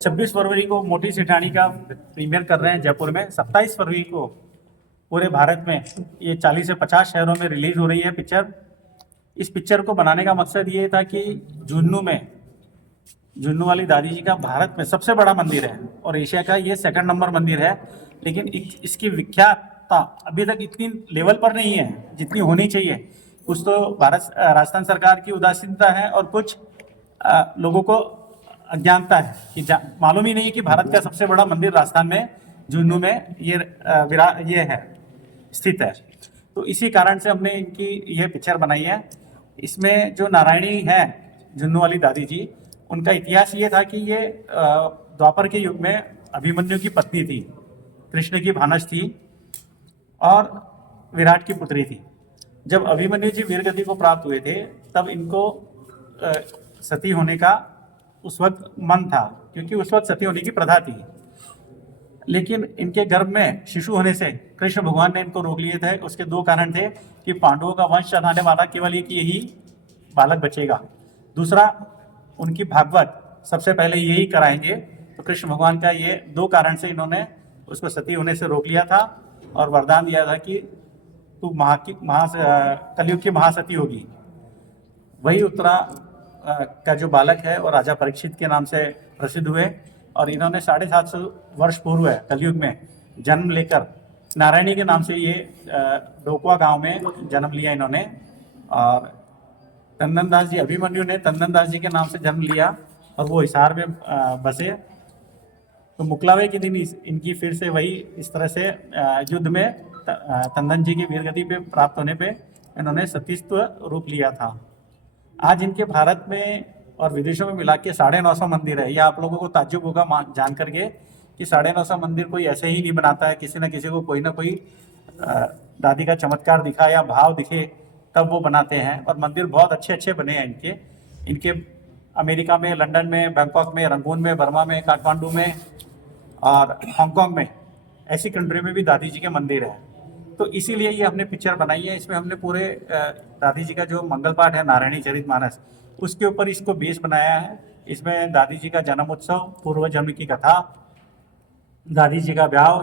26 फरवरी को मोटी सेठानी का प्रीमियर कर रहे हैं जयपुर में। 27 फरवरी को पूरे भारत में ये 40 से 50 शहरों में रिलीज हो रही है पिक्चर। इस पिक्चर को बनाने का मकसद ये था कि जुन्नू वाली दादी जी का भारत में सबसे बड़ा मंदिर है और एशिया का ये 2nd नंबर मंदिर है, लेकिन इसकी विख्यातता अभी तक इतनी लेवल पर नहीं है जितनी होनी चाहिए। कुछ तो राजस्थान सरकार की उदासीनता है और कुछ लोगों को अज्ञानता है कि मालूम ही नहीं है कि भारत का सबसे बड़ा मंदिर राजस्थान में जुन्नू में ये है स्थित है। तो इसी कारण से हमने इनकी ये पिक्चर बनाई है। इसमें जो नारायणी है जुन्नू वाली दादी जी, उनका इतिहास ये था कि ये द्वापर के युग में अभिमन्यु की पत्नी थी, कृष्ण की भानज थी और विराट की पुत्री थी। जब अभिमन्यु जी वीरगति को प्राप्त हुए थे तब इनको सती होने का उस वक्त मन था, क्योंकि उस वक्त सती होने की प्रथा थी। लेकिन इनके गर्भ में शिशु होने से कृष्ण भगवान ने इनको रोक लिए थे। उसके 2 कारण थे कि पांडवों का वंश चलाने वाला केवल एक यही बालक बचेगा, दूसरा उनकी भागवत सबसे पहले यही कराएंगे। तो कृष्ण भगवान का ये 2 कारण से इन्होंने उसको सती होने से रोक लिया था और वरदान दिया था कि तू कलयुग की महासती होगी। वही उत्तरा का जो बालक है वो राजा परीक्षित के नाम से प्रसिद्ध हुए और इन्होंने 750 वर्ष पूर्व कलयुग में जन्म लेकर नारायणी के नाम से ये डोकवा गांव में जन्म लिया इन्होंने। और तंदनदास जी, अभिमन्यु ने तंदनदास जी के नाम से जन्म लिया और वो हिसार में बसे। तो मुकलावे के दिन इनकी फिर से वही इस तरह से युद्ध में तंदन जी की वीरगति पे प्राप्त होने पे इन्होंने सतीत्व रूप लिया था। आज इनके भारत में और विदेशों में मिला के 950 मंदिर है। यह आप लोगों को ताज्जुब होगा जान करके कि 950 मंदिर कोई ऐसे ही नहीं बनाता है। किसी न किसी को कोई ना कोई दादी का चमत्कार दिखा या भाव दिखे तब वो बनाते हैं। और मंदिर बहुत अच्छे अच्छे बने हैं इनके अमेरिका में, लंदन में, बैंकॉक में, रंगून में, बर्मा में, काठमांडू में और हांगकांग में, ऐसी कंट्री में भी दादी जी के मंदिर है। तो इसीलिए ये हमने पिक्चर बनाई है। इसमें हमने पूरे दादी जी का जो मंगल पाठ है नारायणी चरितमानस, उसके ऊपर इसको बेस बनाया है। इसमें दादी जी का जन्म उत्सव, पूर्व जन्म की कथा, दादी जी का ब्याह,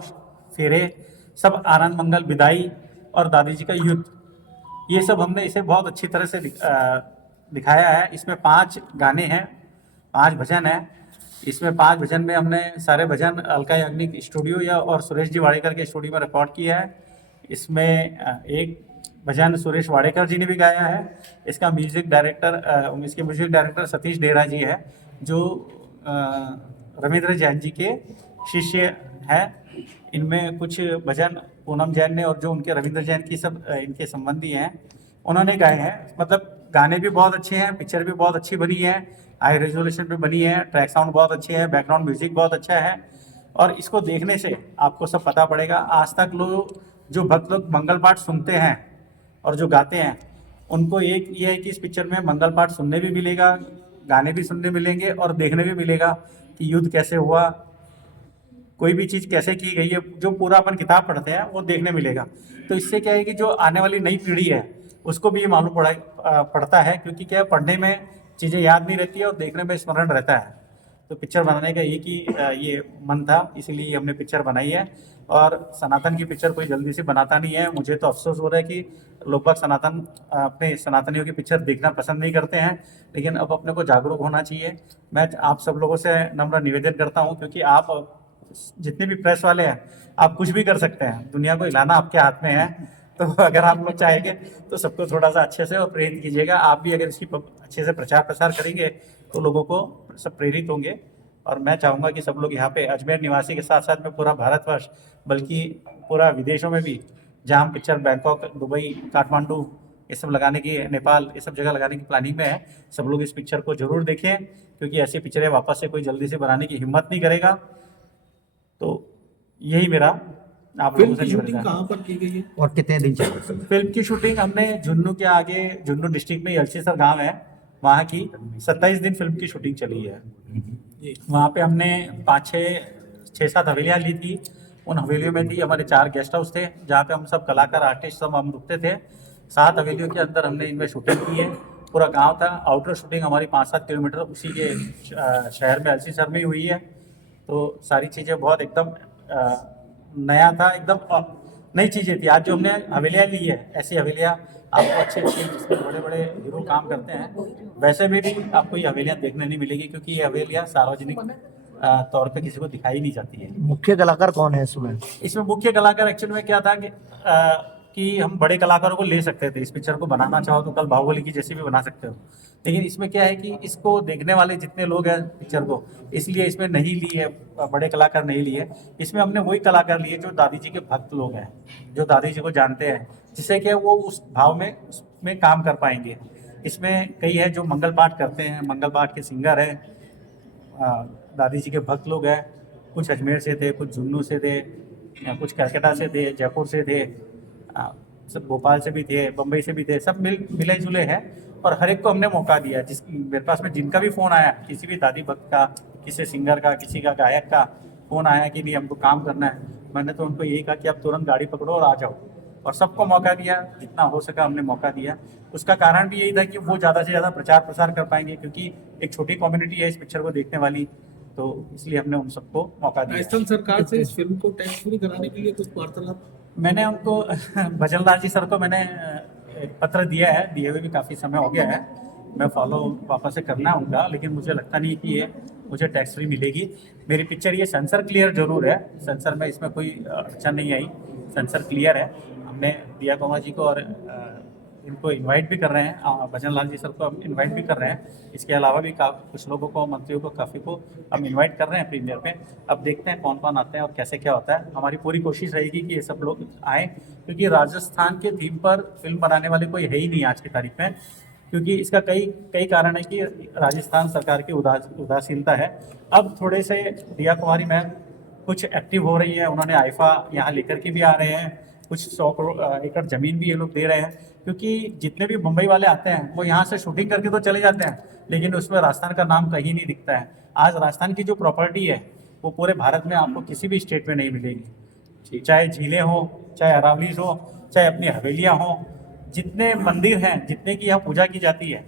फेरे, सब आनंद मंगल, विदाई और दादी जी का युद्ध, ये सब हमने इसे बहुत अच्छी तरह से दिखाया है। इसमें 5 गाने हैं, 5 भजन है। इसमें 5 भजन में हमने सारे भजन अलका याग्निक स्टूडियो या और सुरेश जी वाडेकर के स्टूडियो में रिकॉर्ड किया है। इसमें एक भजन सुरेश वाडेकर जी ने भी गाया है। इसके म्यूजिक डायरेक्टर सतीश डेरा जी है, जो रविंद्र जैन जी के शिष्य हैं। इनमें कुछ भजन पूनम जैन ने और जो उनके रविंद्र जैन की सब इनके संबंधी हैं उन्होंने गाए हैं। मतलब गाने भी बहुत अच्छे हैं, पिक्चर भी बहुत अच्छी बनी है, हाई रेजोल्यूशन पे बनी है, ट्रैक साउंड बहुत अच्छे हैं, बैकग्राउंड म्यूजिक बहुत अच्छा है। और इसको देखने से आपको सब पता पड़ेगा। आज तक लोग जो भक्त लोग मंगल पाठ सुनते हैं और जो गाते हैं, उनको एक ये है कि इस पिक्चर में मंगल पाठ सुनने भी मिलेगा, गाने भी सुनने मिलेंगे और देखने भी मिलेगा कि युद्ध कैसे हुआ, कोई भी चीज़ कैसे की गई है, जो पूरा अपन किताब पढ़ते हैं वो देखने मिलेगा। तो इससे क्या है कि जो आने वाली नई पीढ़ी है उसको भी ये मालूम पड़ता है, क्योंकि क्या है, पढ़ने में चीज़ें याद नहीं रहती है और देखने में स्मरण रहता है। तो पिक्चर बनाने का एक ही ये मन था, इसीलिए हमने पिक्चर बनाई है। और सनातन की पिक्चर कोई जल्दी से बनाता नहीं है। मुझे तो अफसोस हो रहा है कि लोग बाग अपने सनातनियों की पिक्चर देखना पसंद नहीं करते हैं, लेकिन अब अपने को जागरूक होना चाहिए। मैं आप सब लोगों से नम्र निवेदन करता हूँ, क्योंकि आप जितने भी प्रेस वाले हैं, आप कुछ भी कर सकते हैं, दुनिया को हिलाना आपके हाथ में है। तो अगर आप लोग चाहेंगे तो सबको थोड़ा सा अच्छे से और प्रेरित कीजिएगा। आप भी अगर इसकी अच्छे से प्रचार प्रसार करेंगे तो लोगों को सब प्रेरित होंगे। और मैं चाहूँगा कि सब लोग यहाँ पे अजमेर निवासी के साथ साथ में पूरा भारतवर्ष, बल्कि पूरा विदेशों में भी, जहाँ हम पिक्चर बैंकॉक, दुबई, काठमांडू, ये सब लगाने की, नेपाल, ये सब जगह लगाने की प्लानिंग में है। सब लोग इस पिक्चर को जरूर देखें, क्योंकि ऐसी पिक्चरें वापस से कोई जल्दी से बनाने की हिम्मत नहीं करेगा। तो यही मेरा आप लोगों से शूटिंग कहाँ पर की गई है और कितने दिन चली? फिल्म की शूटिंग हमने जुन्नू के आगे, जुन्नू डिस्ट्रिक्ट में यलसीसर गांव है, वहाँ की 27 दिन फिल्म की शूटिंग चली है। वहाँ पे हमने 6-7 हवेलियाँ ली थी। उन हवेलियों में थी हमारे 4 गेस्ट हाउस थे, जहाँ पे हम सब कलाकार, आर्टिस्ट सब हम रुकते थे। 7 हवेलियों के अंदर हमने इनमें शूटिंग की है। पूरा गांव था। आउटर शूटिंग हमारी 5-7 किलोमीटर उसी के शहर में, यलसीसर में ही हुई है। तो सारी चीज़ें बहुत एकदम नया था, एकदम नई चीज़ें थी। आज जो हमने हवेलियाँ ली है, ऐसी हवेलियाँ आपको अच्छी अच्छी जिसमें बड़े बड़े हीरो काम करते हैं, वैसे में भी आपको ये हवेलियाँ देखने नहीं मिलेगी, क्योंकि ये हवेलियाँ सार्वजनिक तौर पे किसी को दिखाई नहीं जाती है। मुख्य कलाकार कौन है इसमें? इसमें मुख्य कलाकार एक्चुअल में क्या था कि हम बड़े कलाकारों को ले सकते थे, इस पिक्चर को बनाना चाहो तो कल बाहुबली की जैसी भी बना सकते हो। लेकिन इसमें क्या है कि इसको देखने वाले जितने लोग हैं पिक्चर को, इसलिए इसमें नहीं ली है, बड़े कलाकार नहीं लिए। इसमें हमने वही कलाकार लिए जो दादी जी के भक्त लोग हैं, जो दादी जी को जानते हैं, जिससे कि वो उस भाव में उसमें काम कर पाएंगे। इसमें कई है जो मंगल पाठ करते हैं, मंगल पाठ के सिंगर हैं, दादी जी के भक्त लोग हैं। कुछ अजमेर से थे, कुछ झुन्नू से थे, कुछ कलकत्ता से थे, जयपुर से थे, सब भोपाल से भी थे, बम्बई से भी थे, सब मिले जुले हैं। और हर एक को हमने मौका दिया। जिस मेरे पास में जिनका भी फ़ोन आया, किसी भी दादी भक्त का, किसी सिंगर का, किसी का गायक का फ़ोन आया कि नहीं हमको काम करना है, मैंने तो उनको यही कहा कि आप तुरंत गाड़ी पकड़ो और आ जाओ। और सबको मौका दिया, जितना हो सका हमने मौका दिया। उसका कारण भी यही था कि वो ज़्यादा से ज़्यादा प्रचार प्रसार कर पाएंगे, क्योंकि एक छोटी कम्युनिटी है इस पिक्चर को देखने वाली, तो इसलिए हमने उन सबको मौका दिया। राजस्थान सरकार से इस फिल्म को टैक्स फ्री कराने के लिए कुछ वार्तालाप? मैंने उनको भजनलाल जी सर को मैंने एक पत्र दिया है, दिए हुए भी काफ़ी समय हो गया है। मैं फॉलो वापस से करना है उनका, लेकिन मुझे लगता नहीं कि ये मुझे टैक्स फ्री मिलेगी। मेरी पिक्चर ये सेंसर क्लियर जरूर है, सेंसर में इसमें कोई अड़चन नहीं आई, सेंसर क्लियर है। हमने दिया कुमार जी को और इनको इनवाइट भी कर रहे हैं, भजनलाल जी सर को हम इनवाइट भी कर रहे हैं। इसके अलावा भी कुछ लोगों को, मंत्रियों को, काफ़ी को हम इनवाइट कर रहे हैं प्रीमियर पे। अब देखते हैं कौन कौन आते हैं और कैसे क्या होता है। हमारी पूरी कोशिश रहेगी कि ये सब लोग आएँ, क्योंकि राजस्थान के थीम पर फिल्म बनाने वाले कोई है ही नहीं आज की तारीख में। क्योंकि इसका कई कई कारण है कि राजस्थान सरकार की उदासीनता है। अब थोड़े से दिया कुमारी मैम कुछ एक्टिव हो रही है, उन्होंने आईफा यहाँ लेकर के भी आ रहे हैं, कुछ 100 करोड़ एकड़ ज़मीन भी ये लोग दे रहे हैं। क्योंकि जितने भी मुंबई वाले आते हैं वो यहाँ से शूटिंग करके तो चले जाते हैं, लेकिन उसमें राजस्थान का नाम कहीं नहीं दिखता है। आज राजस्थान की जो प्रॉपर्टी है वो पूरे भारत में आपको किसी भी स्टेट में नहीं मिलेगी, चाहे झीलें हो, चाहे अरावली हो, चाहे अपनी हवेलियाँ हों, जितने मंदिर हैं, जितने की यहाँ पूजा की जाती है।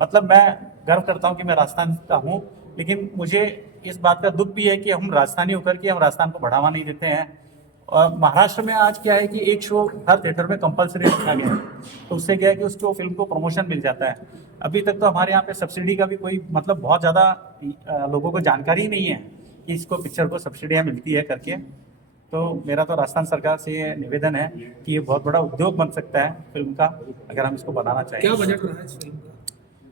मतलब मैं गर्व करता हूँ कि मैं राजस्थान का हूँ, लेकिन मुझे इस बात का दुख भी है कि हम राजस्थानी होकर के हम राजस्थान को बढ़ावा नहीं देते हैं। और महाराष्ट्र में आज क्या है कि एक शो हर थिएटर में कंपलसरी रखा गया है, तो उससे क्या है कि उसको फिल्म को प्रमोशन मिल जाता है। अभी तक तो हमारे यहाँ पे सब्सिडी का भी कोई मतलब बहुत ज़्यादा लोगों को जानकारी नहीं है कि इसको पिक्चर को सब्सिडियाँ मिलती है करके। तो मेरा तो राजस्थान सरकार से ये निवेदन है कि ये बहुत बड़ा उद्योग बन सकता है फिल्म का, अगर हम इसको बनाना चाहें। क्या बजट रहा है इस फिल्म का?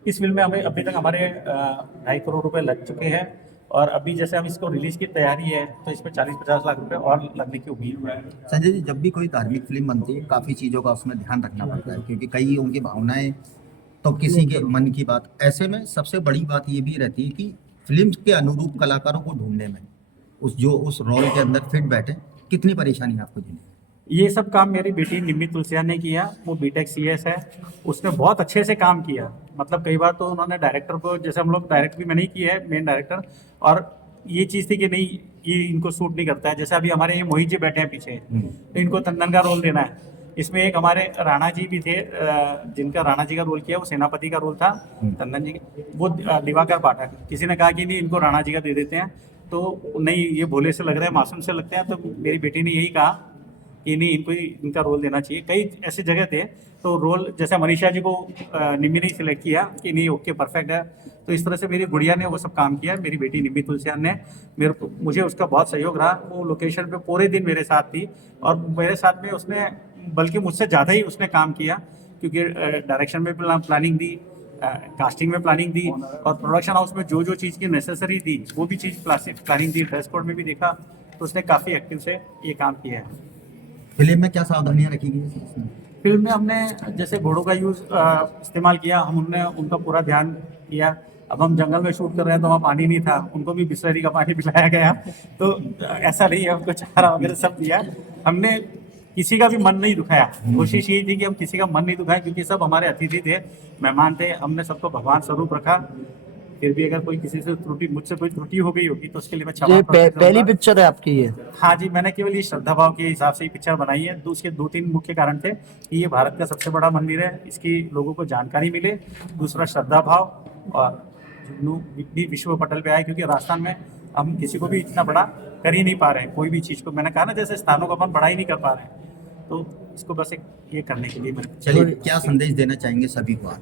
इस फिल्म में हमें अभी तक हमारे 2.5 करोड़ रुपए लग चुके हैं, और अभी जैसे हम इसको रिलीज की तैयारी है तो इसमें 40-50 लाख रुपए और लगने की उम्मीद है। संजय जी, जब भी कोई धार्मिक फिल्म बनती है काफ़ी चीज़ों का उसमें ध्यान रखना पड़ता है, क्योंकि कई उनकी भावनाएं तो किसी के मन की बात। ऐसे में सबसे बड़ी बात ये भी रहती है कि फिल्म के अनुरूप कलाकारों को ढूंढने में उस रोल के अंदर फिट बैठे, कितनी परेशानी आपको झेली? ये सब काम मेरी बेटी निम्मी तुलसिया ने किया। वो बीटेक सीएस है, उसने बहुत अच्छे से काम किया। मतलब कई बार तो उन्होंने डायरेक्टर को, जैसे हम लोग डायरेक्ट भी मैंने ही किया है, मेन डायरेक्टर, और ये चीज़ थी कि नहीं ये इनको सूट नहीं करता है। जैसे अभी हमारे ये मोहित जी बैठे हैं पीछे, तो इनको तंदन का रोल देना है। इसमें एक हमारे राणा जी भी थे, जिनका राणा जी का रोल किया, वो सेनापति का रोल था तंदन जी का, वो दिवाकर पाठक। किसी ने कहा कि नहीं इनको राणा जी का दे देते हैं, तो नहीं ये भोले से लग रहे हैं, मासूम से लगते हैं। तो मेरी बेटी ने यही कहा कि नहीं इनको इनका रोल देना चाहिए। कई ऐसे जगह थे तो रोल, जैसे मनीषा जी को निम्मी ने सिलेक्ट किया कि नहीं ओके परफेक्ट है, तो इस तरह से मेरी गुड़िया ने वो सब काम किया। मेरी बेटी निम्मी तुलसियान ने मुझे उसका बहुत सहयोग रहा। वो लोकेशन पे पूरे दिन मेरे साथ थी, और मेरे साथ में उसने बल्कि मुझसे ज़्यादा ही उसने काम किया, क्योंकि डायरेक्शन में प्लानिंग दी, कास्टिंग में प्लानिंग दी, और प्रोडक्शन हाउस में जो जो चीज़ की नेसेसरी थी वो भी चीज़ प्लानिंग दी। ड्रेस कोड में भी देखा, तो उसने काफ़ी एक्टिव से ये काम किया है। फिल्म में क्या सावधानियां रखी गई है? फिल्म में हमने जैसे घोड़ों का यूज़ इस्तेमाल किया, हमने उनका पूरा ध्यान किया। अब हम जंगल में शूट कर रहे हैं तो वहाँ पानी नहीं था, उनको भी बिस्लरी का पानी पिलाया गया। तो ऐसा नहीं है, हमको चारा वगैरह सब दिया। हमने किसी का भी मन नहीं दुखाया। कोशिश यही थी कि हम किसी का मन नहीं दुखाएं, क्योंकि सब हमारे अतिथि थे, मेहमान थे। हमने सबको भगवान स्वरूप रखा। फिर भी अगर कोई किसी से त्रुटि, मुझसे कोई त्रुटि हो गई होगी तो उसके लिए मैं क्षमा ये पहली पिक्चर है आपकी ये? हाँ जी, मैंने केवल ये श्रद्धा भाव के हिसाब से ही पिक्चर बनाई है। उसके 2-3 मुख्य कारण थे कि ये भारत का सबसे बड़ा मंदिर है, इसकी लोगों को जानकारी मिले, दूसरा श्रद्धा भाव, और जुगनू भी विश्व पटल पे आए, क्योंकि राजस्थान में हम किसी को भी इतना बड़ा कर ही नहीं पा रहे हैं, कोई भी चीज़ को। मैंने कहा ना, जैसे स्थानों को अपन बड़ा ही नहीं कर पा रहे हैं, तो इसको बस एक ये करने के लिए मैंने। चलिए, क्या संदेश देना चाहेंगे सभी को आप?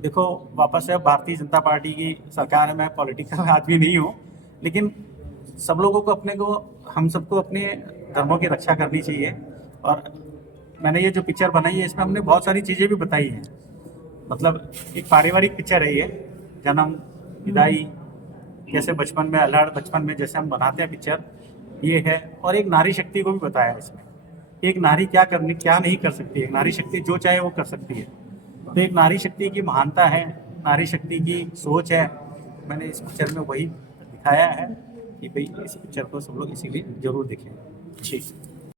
देखो, वापस से भारतीय जनता पार्टी की सरकार है, मैं पॉलिटिकल आदमी नहीं हूँ, लेकिन सब लोगों को हम सबको अपने धर्मों की रक्षा करनी चाहिए। और मैंने ये जो पिक्चर बनाई है, इसमें हमने बहुत सारी चीज़ें भी बताई हैं। मतलब एक पारिवारिक पिक्चर है ये, जन्म, विदाई, कैसे बचपन में अल्लाड़, बचपन में जैसे हम बनाते हैं पिक्चर, ये है। और एक नारी शक्ति को भी बताया है इसमें, एक नारी क्या नहीं कर सकती है। एक नारी शक्ति जो चाहे वो कर सकती है। तो एक नारी शक्ति की महानता है, नारी शक्ति की सोच है। मैंने इस पिक्चर में वही दिखाया है कि भाई इस पिक्चर को सब लोग इसीलिए जरूर देखें। ठीक।